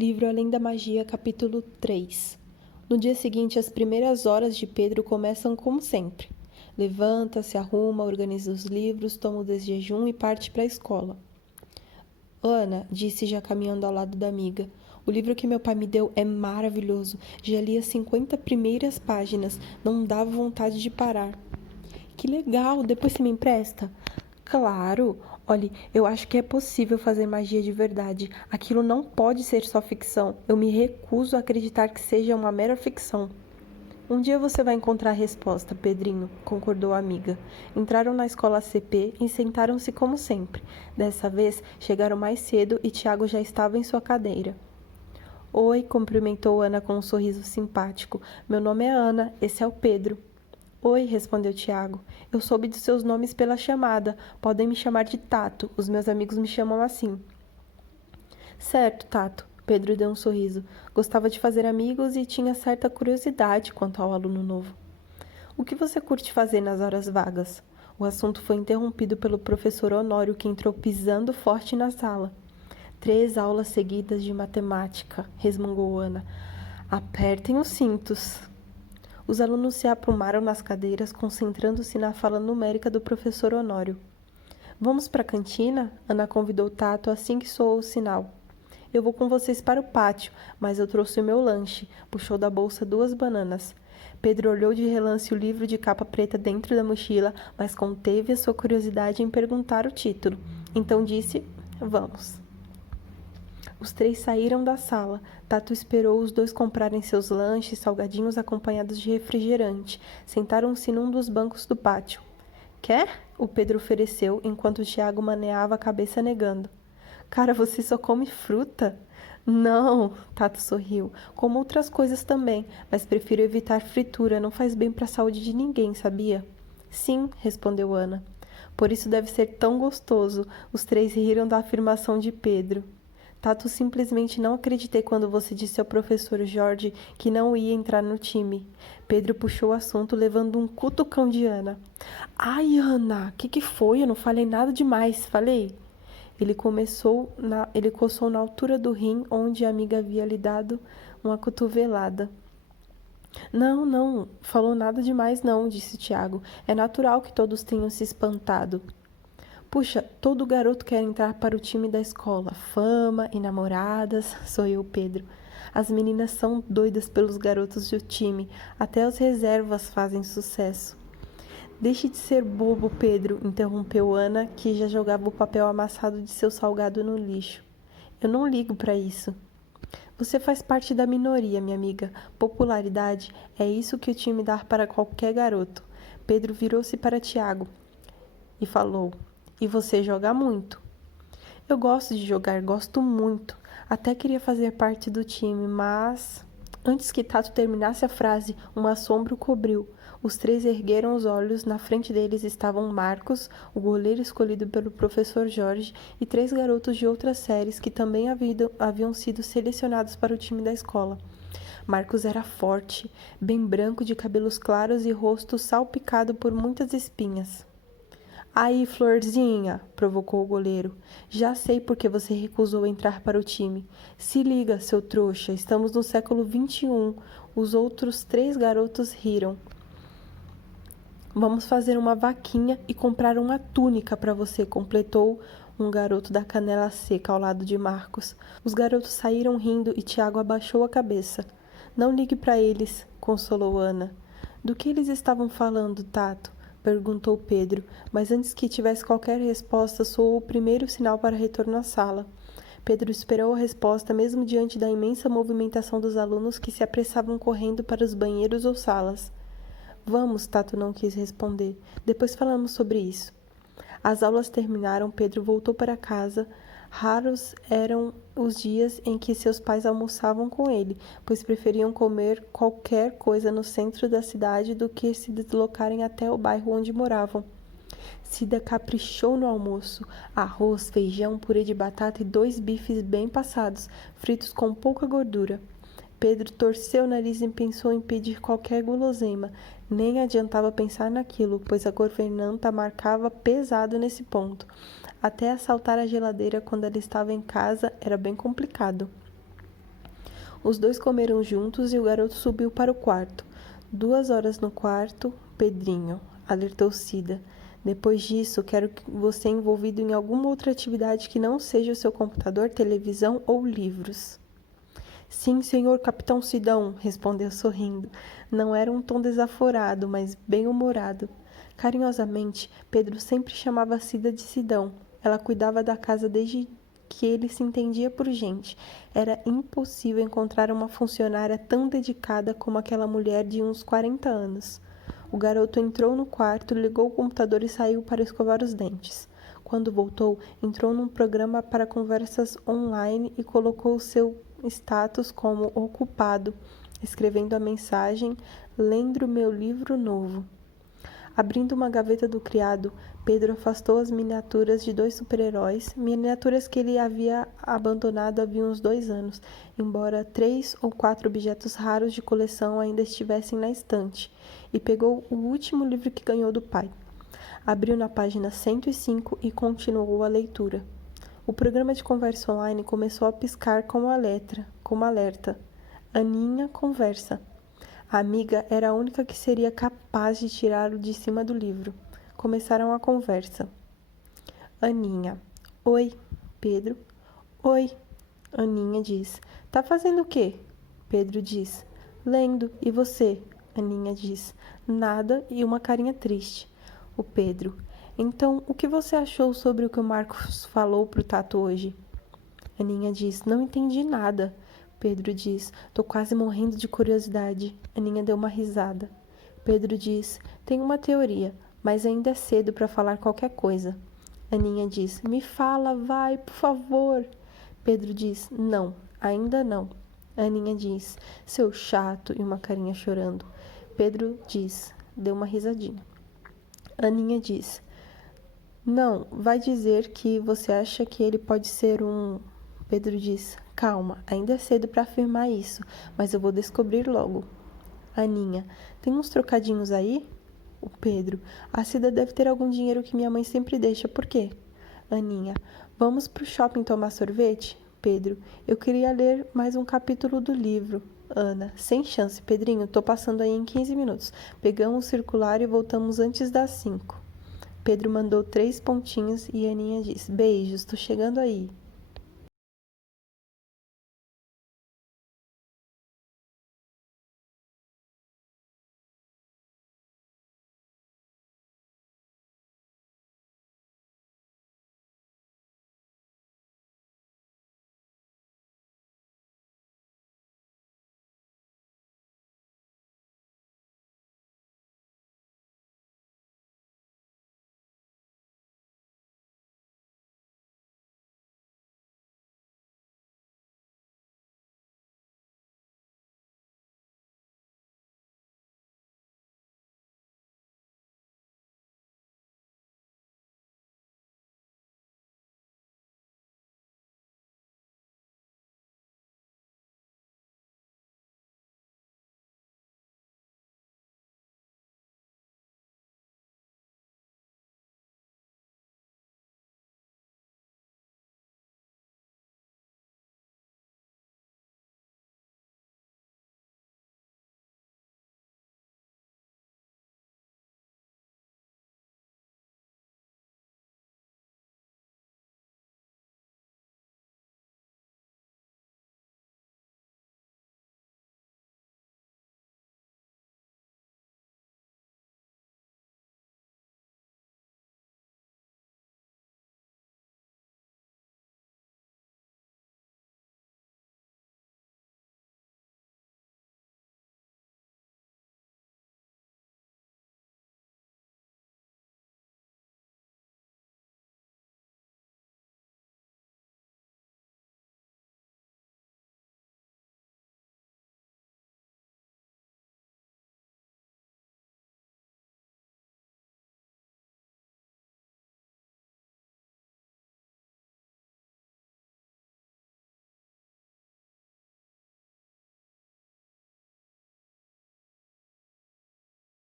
Livro Além da Magia, capítulo 3. No dia seguinte, as primeiras horas de Pedro começam como sempre. Levanta, se arruma, organiza os livros, toma o desjejum e parte para a escola. Ana, disse já caminhando ao lado da amiga, o livro que meu pai me deu é maravilhoso. Já li as 50 primeiras páginas, não dava vontade de parar. Que legal, depois você me empresta? Claro! Olhe, eu acho que é possível fazer magia de verdade. Aquilo não pode ser só ficção. Eu me recuso a acreditar que seja uma mera ficção. Um dia você vai encontrar a resposta, Pedrinho, concordou a amiga. Entraram na escola CP e sentaram-se como sempre. Dessa vez, chegaram mais cedo e Tiago já estava em sua cadeira. Oi, cumprimentou Ana com um sorriso simpático. Meu nome é Ana, esse é o Pedro. Oi, respondeu Tiago. Eu soube dos seus nomes pela chamada. Podem me chamar de Tato. Os meus amigos me chamam assim. Certo, Tato. Pedro deu um sorriso. Gostava de fazer amigos e tinha certa curiosidade quanto ao aluno novo. O que você curte fazer nas horas vagas? O assunto foi interrompido pelo professor Honório, que entrou pisando forte na sala. 3 aulas seguidas de matemática, resmungou Ana. Apertem os cintos. Os alunos se aprumaram nas cadeiras, concentrando-se na fala numérica do professor Honório. Vamos para a cantina? Ana convidou Tato assim que soou o sinal. Eu vou com vocês para o pátio, mas eu trouxe o meu lanche. Puxou da bolsa 2 bananas. Pedro olhou de relance o livro de capa preta dentro da mochila, mas conteve a sua curiosidade em perguntar o título. Então disse, vamos. Os 3 saíram da sala. Tato esperou os 2 comprarem seus lanches, salgadinhos acompanhados de refrigerante. Sentaram-se num dos bancos do pátio. Quer? O Pedro ofereceu, enquanto o Tiago maneava a cabeça negando. Cara, você só come fruta? Não, Tato sorriu. Como outras coisas também, mas prefiro evitar fritura, não faz bem para a saúde de ninguém, sabia? Sim, respondeu Ana. Por isso deve ser tão gostoso. Os 3 riram da afirmação de Pedro. Tato, simplesmente não acreditei quando você disse ao professor Jorge que não ia entrar no time. Pedro puxou o assunto, levando um cutucão de Ana. Ai, Ana, que foi? Eu não falei nada demais, falei? Ele coçou na altura do rim, onde a amiga havia lhe dado uma cotovelada. Não, falou nada demais não, disse Tiago. É natural que todos tenham se espantado. Puxa, todo garoto quer entrar para o time da escola. Fama e namoradas, sorriu Pedro. As meninas são doidas pelos garotos do time. Até as reservas fazem sucesso. Deixe de ser bobo, Pedro, interrompeu Ana, que já jogava o papel amassado de seu salgado no lixo. Eu não ligo para isso. Você faz parte da minoria, minha amiga. Popularidade é isso que o time dá para qualquer garoto. Pedro virou-se para Tiago e falou... E você joga muito. Eu gosto de jogar, gosto muito. Até queria fazer parte do time, mas... Antes que Tato terminasse a frase, um assombro o cobriu. Os 3 ergueram os olhos. Na frente deles estavam Marcos, o goleiro escolhido pelo professor Jorge, e 3 garotos de outras séries que também haviam sido selecionados para o time da escola. Marcos era forte, bem branco, de cabelos claros e rosto salpicado por muitas espinhas. Aí, Florzinha, provocou o goleiro. Já sei por que você recusou entrar para o time. Se liga, seu trouxa, estamos no século XXI. Os outros 3 garotos riram. Vamos fazer uma vaquinha e comprar uma túnica para você, completou um garoto da canela seca ao lado de Marcos. Os garotos saíram rindo e Tiago abaixou a cabeça. Não ligue para eles, consolou Ana. Do que eles estavam falando, Tato? Perguntou Pedro, mas antes que tivesse qualquer resposta, soou o primeiro sinal para retorno à sala. Pedro esperou a resposta, mesmo diante da imensa movimentação dos alunos que se apressavam correndo para os banheiros ou salas. Vamos, Tato não quis responder. Depois falamos sobre isso. As aulas terminaram, Pedro voltou para casa. Raros eram os dias em que seus pais almoçavam com ele, pois preferiam comer qualquer coisa no centro da cidade do que se deslocarem até o bairro onde moravam. Cida caprichou no almoço: arroz, feijão, purê de batata e 2 bifes bem passados, fritos com pouca gordura. Pedro torceu o nariz e pensou em pedir qualquer guloseima. Nem adiantava pensar naquilo, pois a governanta marcava pesado nesse ponto. Até assaltar a geladeira quando ela estava em casa era bem complicado. Os dois comeram juntos e o garoto subiu para o quarto. 2 horas no quarto, Pedrinho, alertou Cida. Depois disso, quero você envolvido em alguma outra atividade que não seja o seu computador, televisão ou livros. Sim, senhor capitão Sidão, respondeu sorrindo. Não era um tom desaforado, mas bem-humorado. Carinhosamente, Pedro sempre chamava Cida de Sidão. Ela cuidava da casa desde que ele se entendia por gente. Era impossível encontrar uma funcionária tão dedicada como aquela mulher de uns 40 anos. O garoto entrou no quarto, ligou o computador e saiu para escovar os dentes. Quando voltou, entrou num programa para conversas online e colocou seu status como ocupado, escrevendo a mensagem "Lendo meu livro novo". Abrindo uma gaveta do criado, Pedro afastou as miniaturas de 2 super-heróis, miniaturas que ele havia abandonado havia uns 2 anos, embora 3 ou 4 objetos raros de coleção ainda estivessem na estante, e pegou o último livro que ganhou do pai. Abriu na página 105 e continuou a leitura. O programa de conversa online começou a piscar como alerta. Aninha conversa. A amiga era a única que seria capaz de tirá-lo de cima do livro. Começaram a conversa. Aninha. Oi, Pedro. Oi. Aninha diz. Tá fazendo o quê? Pedro diz. Lendo. E você? Aninha diz. Nada e uma carinha triste. O Pedro. Então, o que você achou sobre o que o Marcos falou pro Tato hoje? Aninha diz. Não entendi nada. Pedro diz. Tô quase morrendo de curiosidade. Aninha deu uma risada. Pedro diz. Tenho uma teoria, mas ainda é cedo para falar qualquer coisa. Aninha diz. Me fala, vai, por favor. Pedro diz. Não, ainda não. Aninha diz. Seu chato, e uma carinha chorando. Pedro diz. Deu uma risadinha. Aninha diz. Não, vai dizer que você acha que ele pode ser um... Pedro diz. Calma, ainda é cedo para afirmar isso, mas eu vou descobrir logo. Aninha, tem uns trocadinhos aí? O Pedro, a Cida deve ter algum dinheiro que minha mãe sempre deixa, por quê? Aninha, vamos pro shopping tomar sorvete? Pedro, eu queria ler mais um capítulo do livro. Ana, sem chance, Pedrinho, tô passando aí em 15 minutos. Pegamos o circular e voltamos antes das 5. Pedro mandou 3 pontinhos e Aninha disse, beijos, tô chegando aí.